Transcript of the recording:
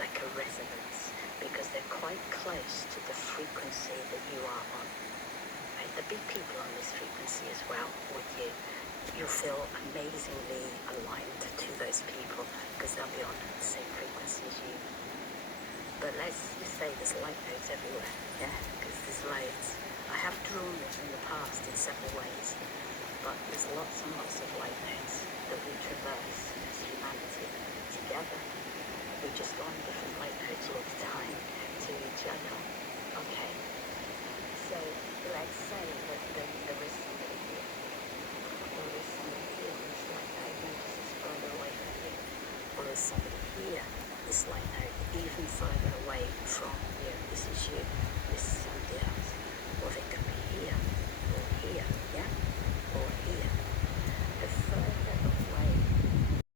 like a resonance, because they're quite close to the frequency that you are on. Right? There'll be people on this frequency as well with you. You'll feel amazingly aligned to those people because they'll be on the same frequency as you. But let's just say there's light nodes everywhere, yeah? Because there's loads. I have drawn them in the past in several ways, but there's lots and lots of light nodes that we traverse as humanity together. We just go on different light nodes all the time to each other. Okay, so let's say that there is somebody here, or there is somebody here on this light node who is further away from you, or there's somebody here, this light node, even further away from you. This is you, this is somebody else, or they could be here, or here, yeah?